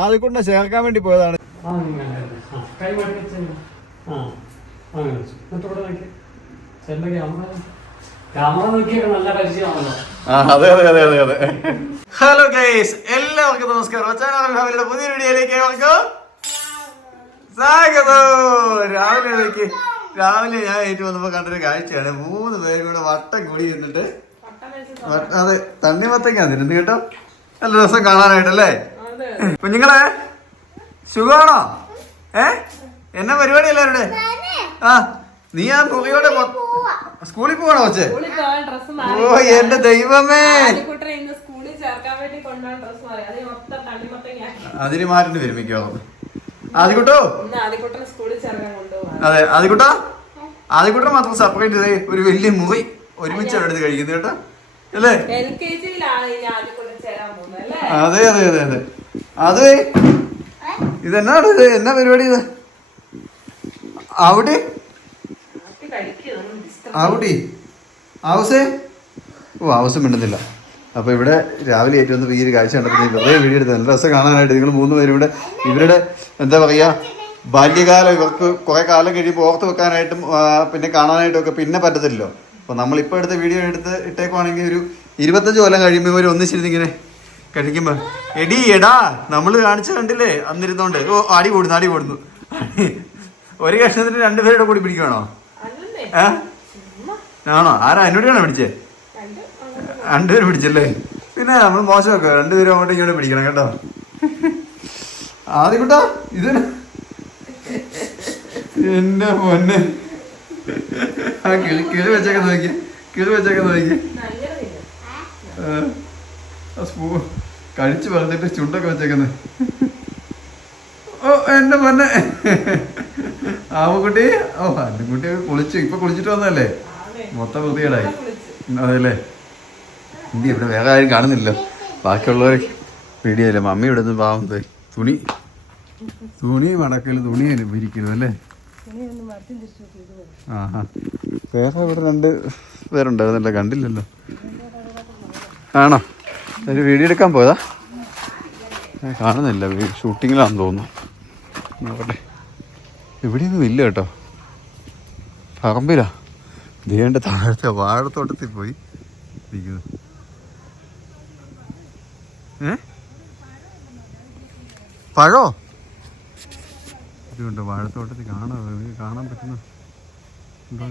ആദ്യക്കൂട്ടിനെ ചേർക്കാൻ വേണ്ടി പോയതാണ്. അതെ അതെ അതെ അതെ അതെ. ഹലോ ഗൈസ്, എല്ലാവർക്കും നമസ്കാരം. ഫാമിലിയുടെ പുതിയ വീഡിയോയിലേക്ക് സ്വാഗതം. രാവിലെ ഞാൻ ഏറ്റു വന്നപ്പോ കണ്ടൊരു കാഴ്ചയാണ്. 3 പേരും കൂടെ വട്ടം കൂടി നിന്നിട്ട്, അതെ, തണ്ണിമത്തങ്ങ തിരുന്ന് കേട്ടോ. നല്ല രസം കാണാനായിട്ടല്ലേ. കുഞ്ഞുങ്ങളെ സുഖമാണോ? എന്നാ പരിപാടി എല്ലാവരുടെ? ആ, നീ ആ മുറിയോടെ സ്കൂളിൽ പോകണോ കൊച്ചേ? ഓ എന്റെ ദൈവമേ, അതിന് മാറ്റേണ്ടി വരും മിക്കവാറും. ആദ്യക്കുട്ടോ, അതെ ആദ്യക്കുട്ടാ, ആദ്യക്കുട്ടനെ മാത്രം സെപ്പറേറ്റ് ചെയ്തേ ഒരു വലിയ മുറി ഒരുമിച്ചാണ് എടുത്ത് കഴിക്കുന്നത് കേട്ടോ, അല്ലേ? അതെ അതെ അതെ അതെ. അത് ഇതെന്നാണ് ഇത്? എന്നാ പരിപാടി ഇത്? അവിടെ അവിടെ ആവസേ? ഓ ആവശ്യം മിണ്ടുന്നില്ല. അപ്പോൾ ഇവിടെ രാവിലെ ഏറ്റവും വന്നപ്പോൾ ഈ ഒരു കാഴ്ച കണ്ടപ്പോൾ വെറുതെ വീഡിയോ എടുത്തത്. നല്ല രസം കാണാനായിട്ട്. നിങ്ങൾ 3 പേരും ഇവിടെ ഇവരുടെ എന്താ പറയുക, ബാല്യകാലം ഇവർക്ക് കുറേ കാലം കഴിയുമ്പോൾ ഓർത്ത് വെക്കാനായിട്ടും പിന്നെ കാണാനായിട്ടും ഒക്കെ പിന്നെ പറ്റത്തില്ലല്ലോ. അപ്പോൾ നമ്മളിപ്പോൾ എടുത്ത വീഡിയോ എടുത്ത് ഇട്ടേക്കുവാണെങ്കിൽ ഒരു 25 കൊല്ലം കഴിയുമ്പോൾ ഇവർ ഒന്നിച്ചിരുന്നിങ്ങനെ കഴിക്കുമ്പോൾ എടി എടാ നമ്മൾ കാണിച്ചു കണ്ടില്ലേ അന്നിരുന്നോണ്ട്. ഓ അടി കൂടുന്നു. ഒരു കഷ്ണത്തിന് 2 പേരുടെ കൂടി പിടിക്കുവാണോ? ആണോ? ആരാ എന്നോടാണോ പിടിച്ചേ? 2 പേര് പിടിച്ചല്ലേ? പിന്നെ നമ്മൾ മോശമൊക്കെ 2 പേരും അങ്ങോട്ടും ഇങ്ങോട്ട് പിടിക്കണം കേട്ടോ. ആദ്യം കൂട്ടാ ഇത് എന്റെ പൊന്നെ. ആ കിളി വെച്ചൊക്കെ നോക്കി സ്പൂൺ കഴിച്ചു പറഞ്ഞിട്ട് ചുണ്ടൊക്കെ വെച്ചേക്കുന്നത്. ഓ എന്റെ പൊന്നെ ആവുകുട്ടി. ഓ അന്നുകുട്ടി കുളിച്ചു, ഇപ്പൊ കുളിച്ചിട്ട് വന്നല്ലേ, മൊത്തം വൃത്തികേടായി. അതെല്ലേ. ഇന്ത്യ ഇവിടെ വേറെ ആരും കാണുന്നില്ലല്ലോ, ബാക്കിയുള്ളവർ വീഡിയോ അല്ലേ. മമ്മി ഇവിടെ നിന്ന് പാവം തുണി മടക്കല്, തുണി വിരിക്കലും അല്ലേ. ആഹാ, വേറെ ഇവിടെ 2 പേരുണ്ടായിരുന്നല്ലോ, കണ്ടില്ലല്ലോ. ആണോ? ഒരു വീഡിയോ എടുക്കാൻ പോയതാ, കാണുന്നില്ല. ഷൂട്ടിങ്ങിലാണെന്ന് തോന്നുന്നു. നോക്കട്ടെ, ഇവിടെയൊന്നും ഇല്ല കേട്ടോ, പറമ്പിലാ. ദേണ്ട താഴത്തെ വാഴത്തോട്ടത്തിൽ പോയി ഇരിക്കുന്നു. പഴോ? ഇതുകൊണ്ട് വാഴത്തോട്ടത്തിൽ കാണാൻ പറ്റുന്നു. എന്താ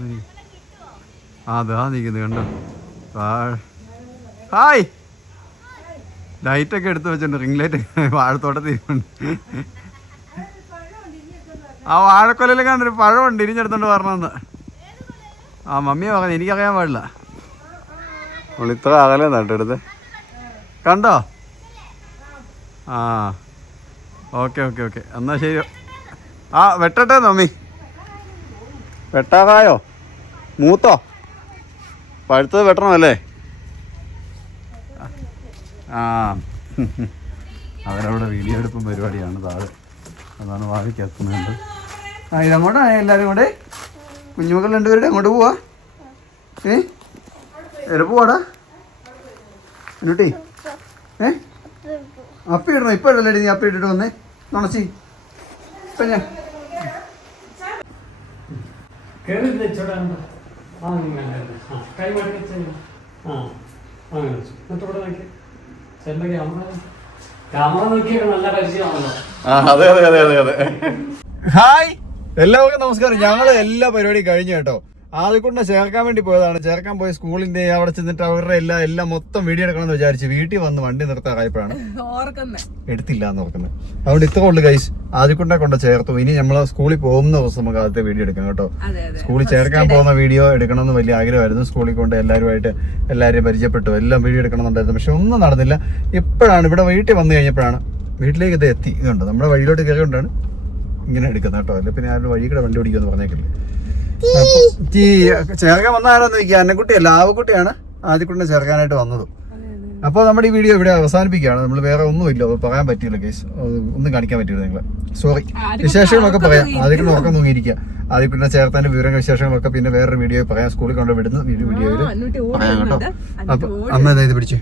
അതാ നിൽക്കുന്നത് കണ്ടോ? ഹായ്, ലൈറ്റൊക്കെ എടുത്ത് വെച്ചിട്ടുണ്ട്, റിംഗ് ലൈറ്റ്. വാഴത്തോട്ടത്തിൽ ആ വാഴക്കൊലയിൽ കണ്ടൊരു പഴമുണ്ട്, ഇരിഞ്ഞെടുത്തോണ്ട് പറഞ്ഞെന്ന്. ആ മമ്മിയെ പറഞ്ഞു, എനിക്കറിയാൻ പാടില്ല. ഇത്ര അകലെ നട്ടെടുത്ത് കണ്ടോ? ആ ഓക്കെ എന്നാ ശരി. ആ വെട്ടട്ടെ മമ്മി, വെട്ടാകായോ? മൂത്തോ? പഴുത്തത് വെട്ടണമല്ലേ? ആ അവരവിടെ വീഡിയോ എടുപ്പും പരിപാടിയാണ് താഴെ, അതാണ് വാഴയ്ക്കത്തുന്നുണ്ട്. ആ ഇതങ്ങോട്ടാ എല്ലാവരും കൂടെ, കുഞ്ഞുമക്കൾ 2 പേരുടെ അങ്ങോട്ട് പോവാ. എവിടെ പോവാടാ എന്നൂട്ടി? അപ്പി ഇടണോ? ഇപ്പം ഇടല്ലേ നീ അപ്പി ഇട്ടിട്ട് വന്നേ നുണച്ചി. ഇപ്പം ഞാൻ അതെ അതെ അതെ അതെ അതെ. ഹായ് എല്ലാവർക്കും നമസ്കാരം. ഞങ്ങള് എല്ലാ പരിപാടിയും കഴിഞ്ഞു കേട്ടോ. ആദ്യക്കൂട്ടിനെ ചേർക്കാൻ വേണ്ടി പോയതാണ്. ചേർക്കാൻ പോയി സ്കൂളിന്റെ അവിടെ ചെന്നിട്ട് അവരുടെ എല്ലാം മൊത്തം വീഡിയോ എടുക്കണമെന്ന് വിചാരിച്ചു. വീട്ടിൽ വന്ന് വണ്ടി നിർത്താറായപ്പോഴാണ് എടുത്തില്ല എന്ന് ഓർക്കുന്നത്. അതുകൊണ്ട് ഇത്ര ഉള്ളു ഗൈസ്. ആദ്യക്കൂട്ടിനെ കൊണ്ട് ചേർത്തു. ഇനി നമ്മള് സ്കൂളിൽ പോകുന്ന ദിവസം നമുക്ക് ആദ്യത്തെ വീഡിയോ എടുക്കാം കേട്ടോ. സ്കൂളിൽ ചേർക്കാൻ പോകുന്ന വീഡിയോ എടുക്കണമെന്ന് വലിയ ആഗ്രഹമായിരുന്നു. സ്കൂളിൽ കൊണ്ട് എല്ലാവരെയും പരിചയപ്പെട്ടു, എല്ലാം വീഡിയോ എടുക്കണമെന്നുണ്ടായിരുന്നു. പക്ഷെ ഒന്നും നടന്നില്ല. ഇപ്പോഴാണ് ഇവിടെ വീട്ടിൽ വന്നു കഴിഞ്ഞപ്പോഴാണ് വീട്ടിലേക്ക് ഇത് എത്തി. ഇതുണ്ട് നമ്മുടെ വഴിയിലോട്ട് കയറിക്കൊണ്ടാണ് ഇങ്ങനെ എടുക്കുന്നത് കേട്ടോ. അല്ലെ പിന്നെ ആരുടെ വഴി കൂടെ വണ്ടി ഓടിക്കുമെന്ന് പറഞ്ഞേക്കില്ലേ. ചേർക്കാൻ വന്ന ആരാന്ന് ചോദിക്കുക, അന്നക്കുട്ടിയല്ല ആവക്കുട്ടിയാണ് ആദ്യക്കുട്ടിനെ ചേർക്കാനായിട്ട് വന്നത്. അപ്പോൾ നമ്മുടെ ഈ വീഡിയോ ഇവിടെ അവസാനിപ്പിക്കുകയാണ്. നമ്മൾ വേറെ ഒന്നുമില്ല, പറയാൻ പറ്റിയില്ല കേസ്, ഒന്നും കാണിക്കാൻ പറ്റില്ല നിങ്ങളെ. സോറി. വിശേഷങ്ങളൊക്കെ പറയാം. ആദ്യം ഉറക്കം തൂങ്ങിയിരിക്കുക. ആദ്യക്കുട്ടിനെ ചേർത്താൻ്റെ വിവരങ്ങൾ വിശേഷങ്ങളൊക്കെ പിന്നെ വേറൊരു വീഡിയോ പറയാം. സ്കൂളിൽ കൊണ്ട് വിടുന്ന വീഡിയോയിൽ പറയാം കേട്ടോ. അപ്പൊ അമ്മ ഇത് പിടിച്ചു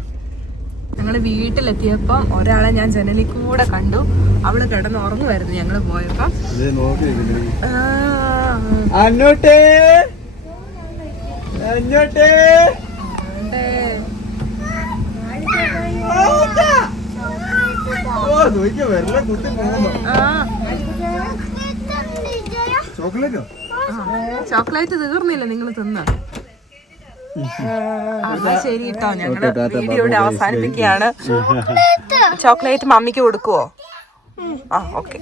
ഞങ്ങള് വീട്ടിലെത്തിയപ്പം ഒരാളെ ഞാൻ ജനലിൽ കൂടെ കണ്ടു. അവള് കിടന്ന് ഉറങ്ങുമായിരുന്നു ഞങ്ങള് പോയപ്പോ. ചോക്ലേറ്റ് തീർന്നില്ല നിങ്ങൾ തിന്ന. ശരി കേട്ടോ, ഞങ്ങള് വീഡിയോ ഇവിടെ അവസാനിപ്പിക്കുകയാണ്. ചോക്ലേറ്റ് മമ്മിക്ക് കൊടുക്കുവോ? ആ ഓക്കെ.